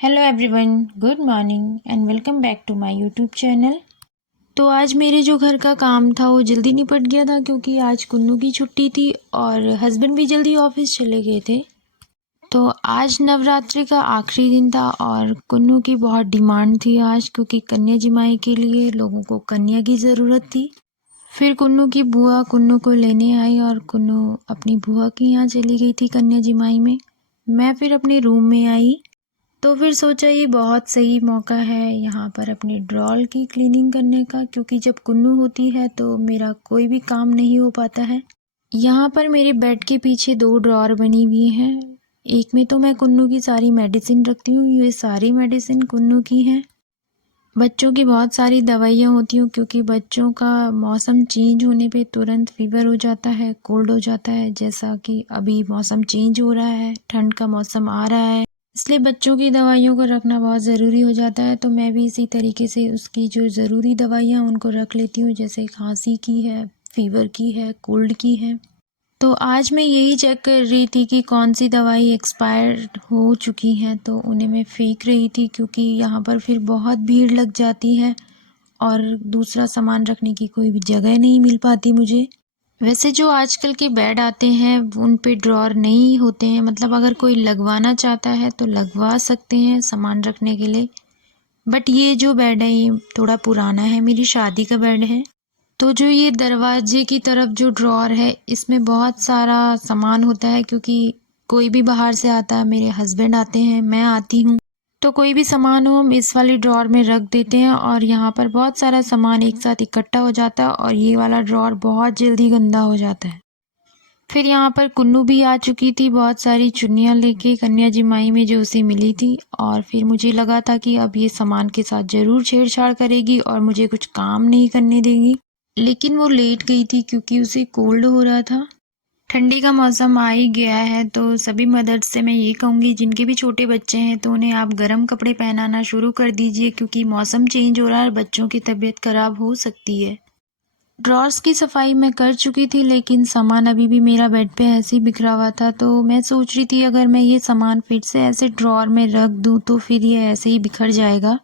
Hello everyone, good morning and welcome back to my YouTube channel. तो आज मेरे जो घर का काम था वो जल्दी निपट गया था क्योंकि आज कुन्नू की छुट्टी थी और हस्बैंड भी जल्दी ऑफिस चले गए थे। तो आज नवरात्रि का आखिरी दिन था और कुन्नू की बहुत डिमांड थी आज, क्योंकि कन्या जिमाई के लिए लोगों को कन्या की ज़रूरत थी। फिर कुन्नू की बुआ कुन्नू को लेने आई और कुन्नू अपनी बुआ के यहाँ चली गई थी कन्या जिमाई में। मैं फिर अपने रूम में आई तो फिर सोचा ये बहुत सही मौका है यहाँ पर अपने ड्रॉर की क्लीनिंग करने का, क्योंकि जब कुन्नू होती है तो मेरा कोई भी काम नहीं हो पाता है। यहाँ पर मेरे बेड के पीछे 2 ड्रॉर बनी हुई हैं। एक में तो मैं कुन्नू की सारी मेडिसिन रखती हूँ, ये सारी मेडिसिन कुन्नू की हैं। बच्चों की बहुत सारी दवाइयाँ होती हूँ क्योंकि बच्चों का मौसम चेंज होने पे तुरंत फीवर हो जाता है, कोल्ड हो जाता है। जैसा कि अभी मौसम चेंज हो रहा है, ठंड का मौसम आ रहा है, इसलिए बच्चों की दवाइयों को रखना बहुत ज़रूरी हो जाता है। तो मैं भी इसी तरीके से उसकी जो ज़रूरी दवाइयाँ उनको रख लेती हूँ, जैसे खांसी की है, फीवर की है, कोल्ड की है। तो आज मैं यही चेक कर रही थी कि कौन सी दवाई एक्सपायर हो चुकी हैं, तो उन्हें मैं फेंक रही थी क्योंकि यहाँ पर फिर बहुत भीड़ लग जाती है और दूसरा सामान रखने की कोई भी जगह नहीं मिल पाती मुझे। वैसे जो आजकल के बेड आते हैं उन पे ड्रॉर नहीं होते हैं, मतलब अगर कोई लगवाना चाहता है तो लगवा सकते हैं सामान रखने के लिए। बट ये जो बेड है ये थोड़ा पुराना है, मेरी शादी का बेड है। तो जो ये दरवाजे की तरफ जो ड्रॉर है इसमें बहुत सारा सामान होता है, क्योंकि कोई भी बाहर से आता है, मेरे हस्बैंड आते हैं, मैं आती हूँ, तो कोई भी सामान हो हम इस वाली ड्रॉर में रख देते हैं और यहाँ पर बहुत सारा सामान एक साथ इकट्ठा हो जाता है और ये वाला ड्रॉर बहुत जल्दी गंदा हो जाता है। फिर यहाँ पर कुन्नू भी आ चुकी थी बहुत सारी चुन्नियाँ लेके कन्या जिमाई में जो उसे मिली थी, और फिर मुझे लगा था कि अब ये सामान के साथ ज़रूर छेड़छाड़ करेगी और मुझे कुछ काम नहीं करने देगी। लेकिन वो लेट गई थी क्योंकि उसे कोल्ड हो रहा था। ठंडी का मौसम आ ही गया है तो सभी मदर्स से मैं ये कहूँगी जिनके भी छोटे बच्चे हैं तो उन्हें आप गर्म कपड़े पहनाना शुरू कर दीजिए, क्योंकि मौसम चेंज हो रहा है और बच्चों की तबीयत ख़राब हो सकती है। ड्रॉर्स की सफाई मैं कर चुकी थी लेकिन सामान अभी भी मेरा बेड पे ऐसे ही बिखरा हुआ था, तो मैं सोच रही थी अगर मैं ये सामान फिर से ऐसे ड्रॉर में रख दूँ तो फिर ये ऐसे ही बिखर जाएगा।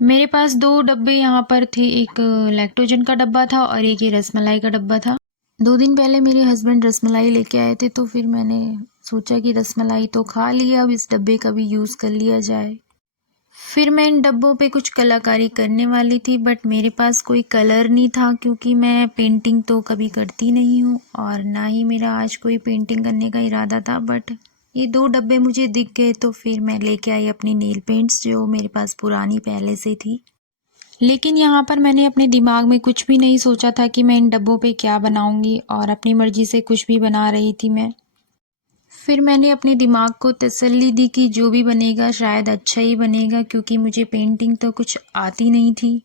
मेरे पास 2 डब्बे यहाँ पर थे, एक लैक्टोजन का डब्बा था और एक ये रसमलाई का डब्बा था। 2 दिन पहले मेरे हस्बैंड रसमलाई लेके आए थे तो फिर मैंने सोचा कि रसमलाई तो खा लिया, अब इस डब्बे का भी यूज़ कर लिया जाए। फिर मैं इन डब्बों पे कुछ कलाकारी करने वाली थी बट मेरे पास कोई कलर नहीं था, क्योंकि मैं पेंटिंग तो कभी करती नहीं हूँ और ना ही मेरा आज कोई पेंटिंग करने का इरादा था। बट ये 2 डब्बे मुझे दिख गए तो फिर मैं लेके आई अपनी नेल पेंट्स जो मेरे पास पुरानी पहले से थी। लेकिन यहाँ पर मैंने अपने दिमाग में कुछ भी नहीं सोचा था कि मैं इन डब्बों पे क्या बनाऊंगी, और अपनी मर्जी से कुछ भी बना रही थी मैं। फिर मैंने अपने दिमाग को तसल्ली दी कि जो भी बनेगा शायद अच्छा ही बनेगा, क्योंकि मुझे पेंटिंग तो कुछ आती नहीं थी।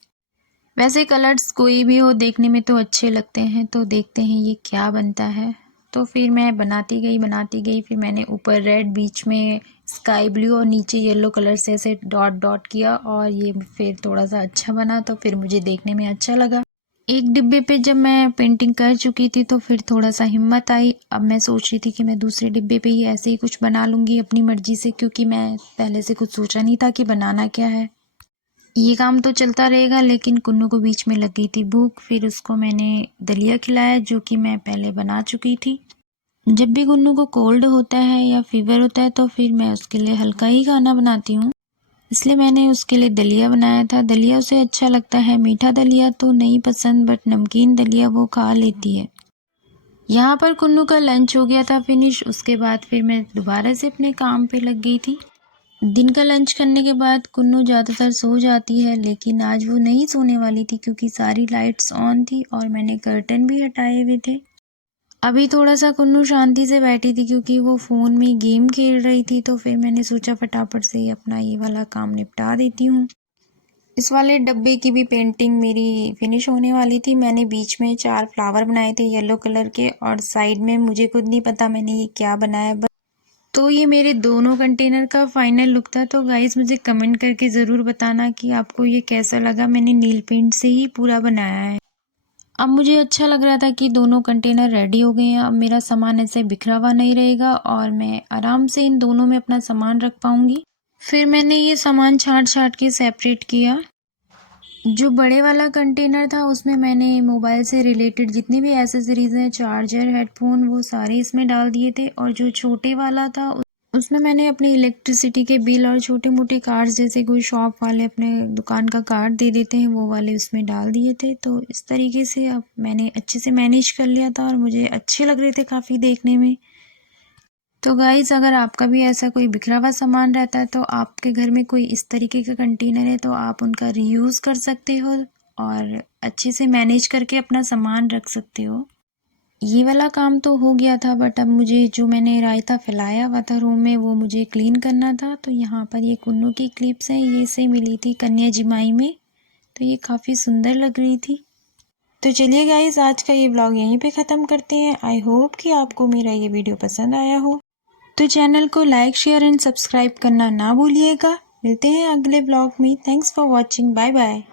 वैसे कलर्स कोई भी हो देखने में तो अच्छे लगते हैं, तो देखते हैं ये क्या बनता है। तो फिर मैं बनाती गई, फिर मैंने ऊपर रेड, बीच में स्काई ब्लू और नीचे येलो कलर से ऐसे डॉट डॉट किया और ये फिर थोड़ा सा अच्छा बना, तो फिर मुझे देखने में अच्छा लगा। एक डिब्बे पे जब मैं पेंटिंग कर चुकी थी तो फिर थोड़ा सा हिम्मत आई। अब मैं सोच रही थी कि मैं दूसरे डिब्बे पे ही ऐसे ही कुछ बना लूँगी अपनी मर्जी से, क्योंकि मैं पहले से कुछ सोचा नहीं था कि बनाना क्या है। ये काम तो चलता रहेगा, लेकिन कुन्नू को बीच में लग गई थी भूख, फिर उसको मैंने दलिया खिलाया जो कि मैं पहले बना चुकी थी। जब भी कुन्नू को कोल्ड होता है या फीवर होता है तो फिर मैं उसके लिए हल्का ही खाना बनाती हूँ, इसलिए मैंने उसके लिए दलिया बनाया था। दलिया उसे अच्छा लगता है, मीठा दलिया तो नहीं पसंद बट नमकीन दलिया वो खा लेती है। यहाँ पर कुन्नू का लंच हो गया था फिनिश, उसके बाद फिर मैं दोबारा से अपने काम पे लग गई थी। दिन का लंच करने के बाद कुन्नू ज़्यादातर सो जाती है, लेकिन आज वो नहीं सोने वाली थी क्योंकि सारी लाइट्स ऑन थी और मैंने कर्टन भी हटाए हुए थे। अभी थोड़ा सा कुन्नू शांति से बैठी थी क्योंकि वो फ़ोन में गेम खेल रही थी, तो फिर मैंने सोचा फटाफट से ही अपना ये वाला काम निपटा देती हूँ। इस वाले डब्बे की भी पेंटिंग मेरी फिनिश होने वाली थी। मैंने बीच में 4 फ्लावर बनाए थे येलो कलर के और साइड में मुझे खुद नहीं पता मैंने ये क्या बनाया, बट तो ये मेरे दोनों कंटेनर का फाइनल लुक था। तो गाइस मुझे कमेंट करके ज़रूर बताना कि आपको ये कैसा लगा। मैंने नील पेंट से ही पूरा बनाया है। अब मुझे अच्छा लग रहा था कि दोनों कंटेनर रेडी हो गए हैं, अब मेरा सामान ऐसे बिखरा हुआ नहीं रहेगा और मैं आराम से इन दोनों में अपना सामान रख पाऊंगी। फिर मैंने ये सामान छाँट छाँट के सेपरेट किया। जो बड़े वाला कंटेनर था उसमें मैंने मोबाइल से रिलेटेड जितनी भी एसेसरीज़ हैं, चार्जर, हेडफोन, वो सारे इसमें डाल दिए थे। और जो छोटे वाला था उसमें मैंने अपने इलेक्ट्रिसिटी के बिल और छोटे मोटे कार्ड्स, जैसे कोई शॉप वाले अपने दुकान का कार्ड दे देते हैं, वो वाले उसमें डाल दिए थे। तो इस तरीके से अब मैंने अच्छे से मैनेज कर लिया था और मुझे अच्छे लग रहे थे काफ़ी देखने में। तो गाइज़, अगर आपका भी ऐसा कोई बिखरा हुआ सामान रहता है, तो आपके घर में कोई इस तरीके का कंटेनर है, तो आप उनका रीयूज़ कर सकते हो और अच्छे से मैनेज करके अपना सामान रख सकते हो। ये वाला काम तो हो गया था, बट अब मुझे जो मैंने रायता फैलाया हुआ था रूम में, वो मुझे क्लीन करना था। तो यहाँ पर ये कुन्नू की क्लिप्स हैं, ये से मिली थी कन्या जिमाई में, तो ये काफ़ी सुंदर लग रही थी। तो चलिए गाइज़, आज का ये व्लॉग यहीं पे ख़त्म करते हैं। आई होप कि आपको मेरा ये वीडियो पसंद आया हो। तो चैनल को लाइक, शेयर एंड सब्सक्राइब करना ना भूलिएगा। मिलते हैं अगले व्लॉग में। Thanks for watching. Bye bye.